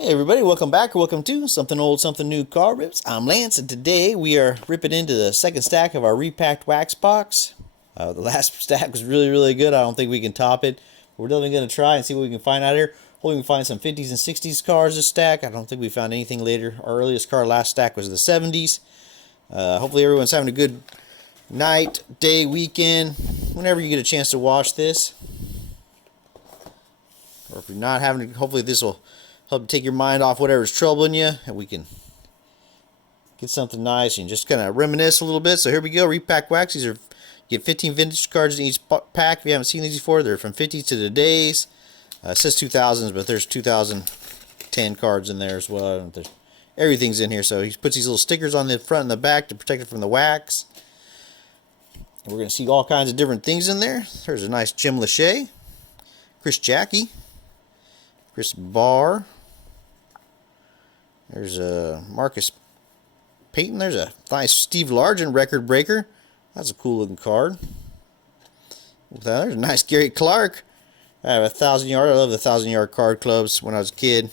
Hey everybody, welcome back or welcome to Something Old, Something New Card Rips. I'm Lance and today we are ripping into the second stack of our repacked wax box. The last stack was really good. I don't think we can top it. We're definitely going to try and see what we can find out here. Hopefully we can find some 50s and 60s cards this stack. I don't think we found anything later. Our earliest card last stack was the 70s. Hopefully everyone's having a good night, day, weekend, whenever you get a chance to watch this. Or if you're not having, hopefully this will help take your mind off whatever's troubling you, and we can get something nice and just kind of reminisce a little bit. So here we go, repack wax. These are, you get 15 vintage cards in each pack. If you haven't seen these before, they're from 50s to today's. It says 2000s, but there's 2010 cards in there as well. Everything's in here. So he puts these little stickers on the front and the back to protect it from the wax. And we're going to see all kinds of different things in there. There's a nice Jim Lachey, Chris Jackie, Chris Barr. There's a Marcus Payton. There's a nice Steve Largent record breaker. That's a cool looking card. There's a nice Gary Clark. I have 1,000-yard. I love the 1,000-yard card clubs when I was a kid.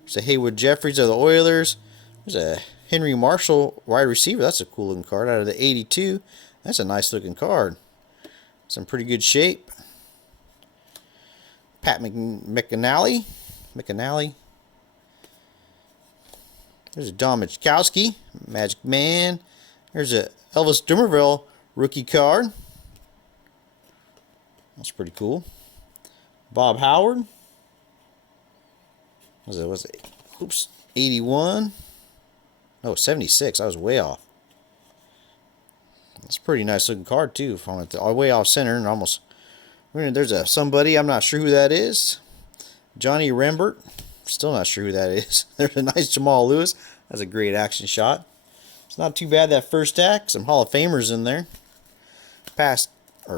There's a Haywood Jeffries of the Oilers. There's a Henry Marshall wide receiver. That's a cool looking card out of the 82. That's a nice looking card. It's in pretty good shape. Pat McAnally. There's a Don Michkowski, Magic Man. There's a Elvis Dumervil rookie card. That's pretty cool. Bob Howard. Was it? Oops, 81. No, 76. I was way off. That's a pretty nice looking card too. From it all way off center and almost. There's a somebody. I'm not sure who that is. Johnny Rembert. Still not sure who that is. There's a nice Jamal Lewis. That's a great action shot. It's not too bad that first stack. Some Hall of Famers in there.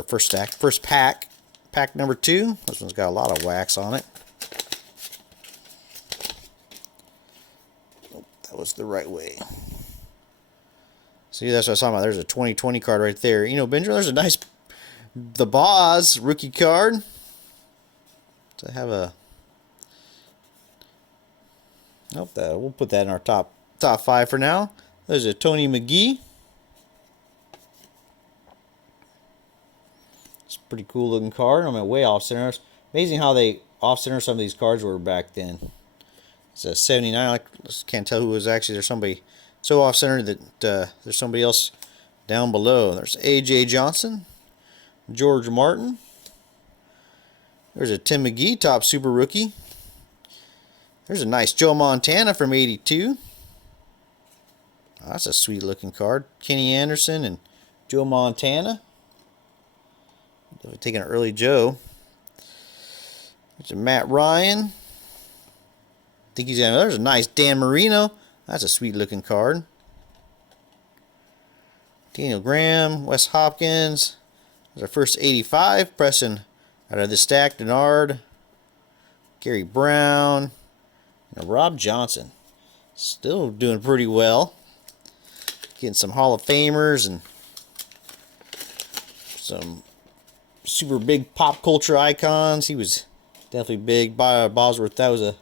First pack. Pack number 2. This one's got a lot of wax on it. Oh, that was the right way. See, that's what I was talking about. There's a 2020 card right there. You know, Benjamin, there's a nice The Boz rookie card. So I have a nope, we'll put that in our top 5 for now. There's a Tony Mcgee. It's a pretty cool looking card. I'm way off center. It's amazing how they off center some of these cards were back then. It's a 79. I can't tell who it was actually. There's somebody so off center that there's somebody else down below. There's A.J. Johnson, George Martin. There's a Tim McGee top super rookie. There's a nice Joe Montana from 82. Oh, that's a sweet looking card. Kenny Anderson and Joe Montana. Taking an early Joe. There's a Matt Ryan. There's a nice Dan Marino. That's a sweet looking card. Daniel Graham, Wes Hopkins. There's our first 85. Pressing out of the stack. Denard. Gary Brown. And Rob Johnson. Still doing pretty well. Getting some Hall of Famers and some super big pop culture icons. He was definitely big. Bosworth, that was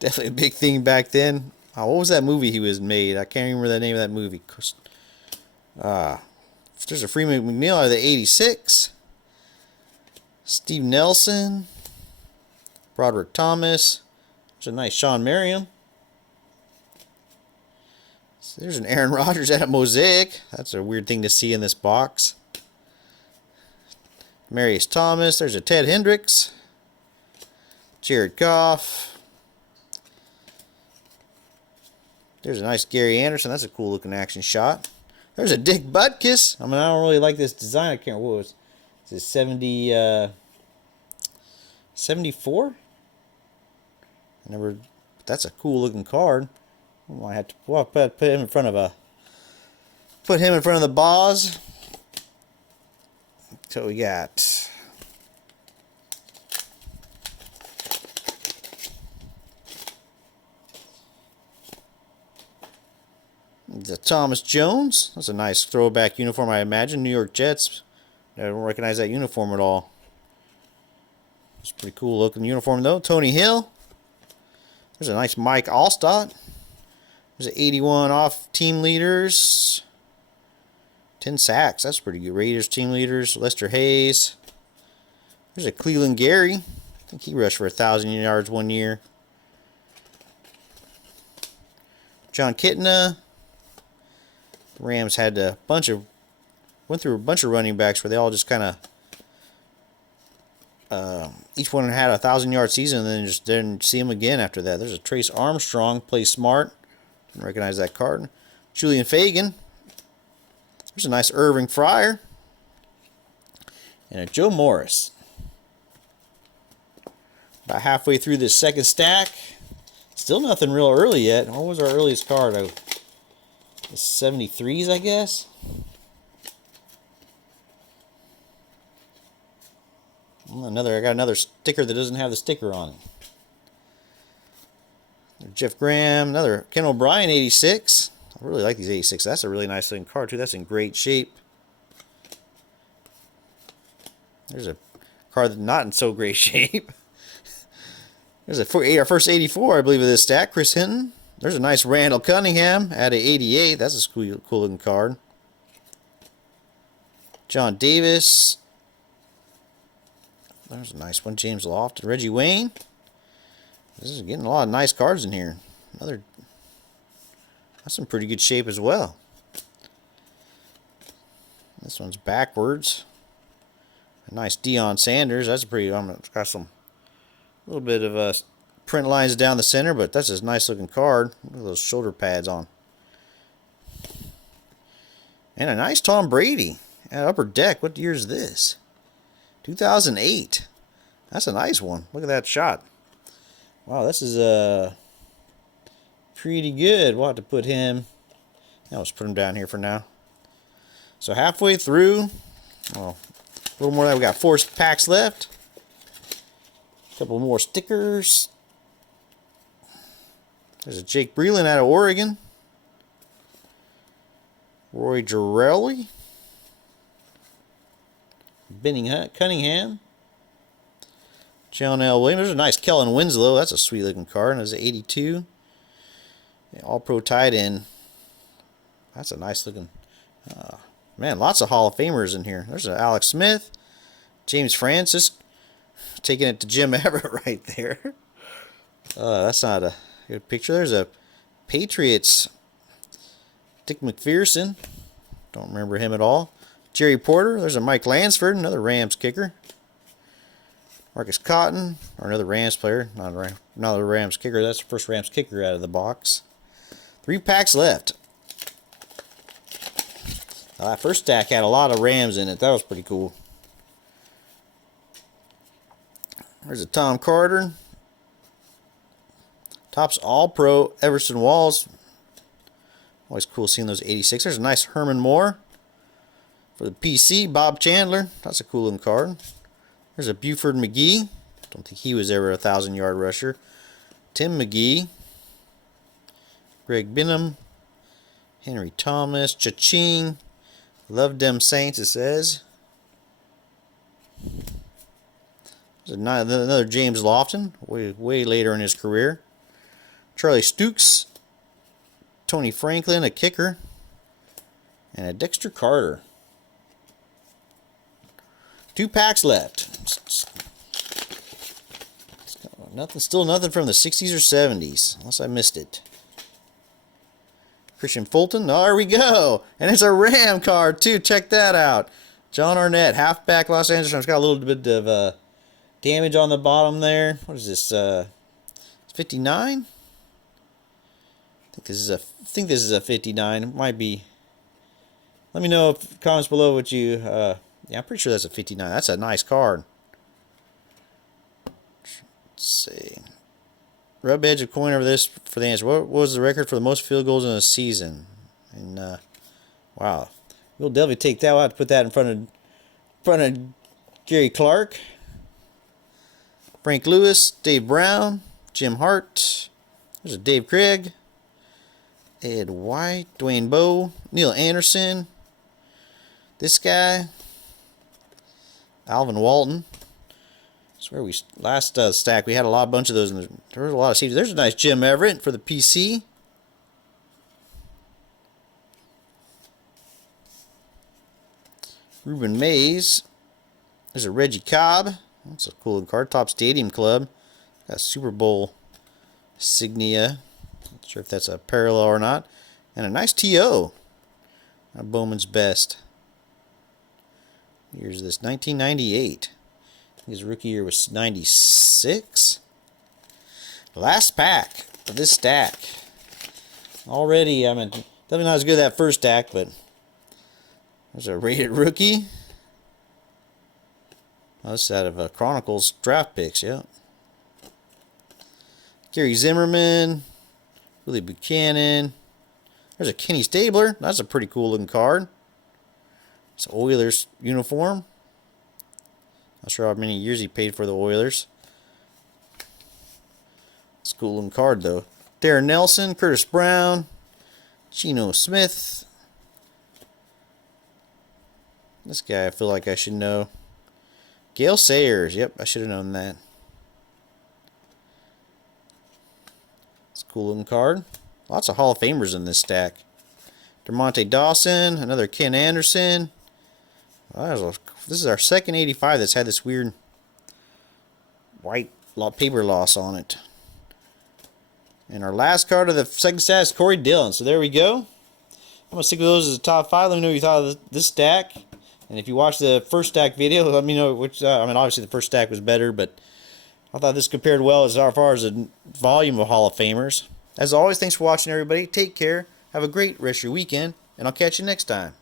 definitely a big thing back then. Oh, what was that movie he was made? I can't remember the name of that movie. There's a Freeman McNeil out of the 86. Steve Nelson. Broderick Thomas. There's a nice Sean Merriam. So there's an Aaron Rodgers at a mosaic. That's a weird thing to see in this box. Marius Thomas. There's a Ted Hendricks. Jared Goff. There's a nice Gary Anderson. That's a cool looking action shot. There's a Dick Butkus. I mean, I don't really like this design. I can't remember what it was. Is it 74? That's a cool looking card. I might have to put him in front of the Boz. So we got the Thomas Jones. That's a nice throwback uniform, I imagine. New York Jets. I don't recognize that uniform at all. It's a pretty cool looking uniform though. Tony Hill. There's a nice Mike Allstott. There's an 81 off team leaders. 10 sacks. That's pretty good. Raiders team leaders. Lester Hayes. There's a Cleveland Gary. I think he rushed for 1,000 yards one year. John Kitna. The Rams had went through a bunch of running backs where they all just kind of each one had a 1,000-yard season and then just didn't see him again after that. There's a Trace Armstrong, plays smart. Didn't recognize that card. Julian Fagan. There's a nice Irving Fryer. And a Joe Morris. About halfway through this second stack. Still nothing real early yet. What was our earliest card? The 73s, I guess. I got another sticker that doesn't have the sticker on it. Jeff Graham, another Ken O'Brien 86. I really like these 86. That's a really nice looking card too. That's in great shape. There's a card that's not in so great shape. There's our first 84, I believe, of this stack. Chris Hinton. There's a nice Randall Cunningham at a 88. That's a cool looking card. John Davis. There's a nice one. James Lofton. Reggie Wayne. This is getting a lot of nice cards in here. That's in pretty good shape as well. This one's backwards. A nice Deion Sanders. That's pretty. It's got some little bit of print lines down the center, but that's a nice looking card. Look at those shoulder pads on. And a nice Tom Brady at Upper Deck. What year is this? 2008. That's a nice one. Look at that shot. Wow, this is pretty good. We'll have to put him. Let's put him down here for now. So halfway through. Well, a little more than that. We got 4 packs left. A couple more stickers. There's a Jake Breland out of Oregon. Roy Girelli. Cunningham. John L. Williams. There's a nice Kellen Winslow. That's a sweet looking card. And there's an 82. Yeah, all pro tight end. That's a nice looking. Man, lots of Hall of Famers in here. There's an Alex Smith. James Francis. Taking it to Jim Everett right there. That's not a good picture. There's a Patriots. Dick McPherson. Don't remember him at all. Jerry Porter. There's a Mike Lansford, another Rams kicker. Marcus Cotton, or another Rams player. Not another Rams kicker. That's the first Rams kicker out of the box. 3 packs left. That first stack had a lot of Rams in it. That was pretty cool. There's a Tom Carter. Topps All-Pro Everson Walls. Always cool seeing those 86. There's a nice Herman Moore. For the PC, Bob Chandler. That's a cool looking card. There's a Buford Mcgee. Don't think he was ever a 1,000-yard rusher. Tim Mcgee. Greg Binham. Henry Thomas. Cha-ching. Love them Saints, it says. There's another James Lofton. Way later in his career. Charlie Stukes. Tony Franklin, a kicker. And a Dexter Carter. 2 packs left. Still nothing from the 60s or 70s, unless I missed it. Christian Fulton. Oh, there we go. And it's a Ram card, too. Check that out. John Arnett, halfback, Los Angeles. It's got a little bit of damage on the bottom there. What is this? 59? I think this is a 59. It might be. Let me know if comments below what you. Yeah, I'm pretty sure that's a 59. That's a nice card. Let's see. Rub edge a coin over this for the answer. What was the record for the most field goals in a season? And wow, we'll definitely take that. We'll have to put that in front of Gary Clark, Frank Lewis, Dave Brown, Jim Hart. There's a Dave Craig, Ed White, Dwayne Bowe, Neil Anderson. This guy, Alvin Walton. Where we last stack we had a bunch of those, and there was a lot of safeties. There's a nice Jim Everett for the PC. Ruben Mays. There's a Reggie Cobb. That's a cool looking card. Top Stadium Club. Got a Super Bowl insignia. Not sure if that's a parallel or not. And a nice TO. Bowman's Best. Here's this 1998. His rookie year was 96. Last pack of this stack. Already, definitely not as good as that first stack, but there's a rated rookie. Oh, this is out of Chronicles draft picks, yeah. Gary Zimmerman, Willie Buchanan. There's a Kenny Stabler. That's a pretty cool looking card. It's an Oilers uniform. Not sure how many years he paid for the Oilers. It's a cool looking card though. Darren Nelson, Curtis Brown, Geno Smith. This guy I feel like I should know. Gale Sayers. Yep, I should have known that. It's a cool looking card. Lots of Hall of Famers in this stack. DeMonte Dawson, another Ken Anderson. This is our second 85 that's had this weird white paper loss on it. And our last card of the second stack is Corey Dillon. So there we go. I'm going to stick with those as a top 5. Let me know what you thought of this stack. And if you watched the first stack video, let me know which. Obviously the first stack was better, but I thought this compared well as far as the volume of Hall of Famers. As always, thanks for watching, everybody. Take care. Have a great rest of your weekend, and I'll catch you next time.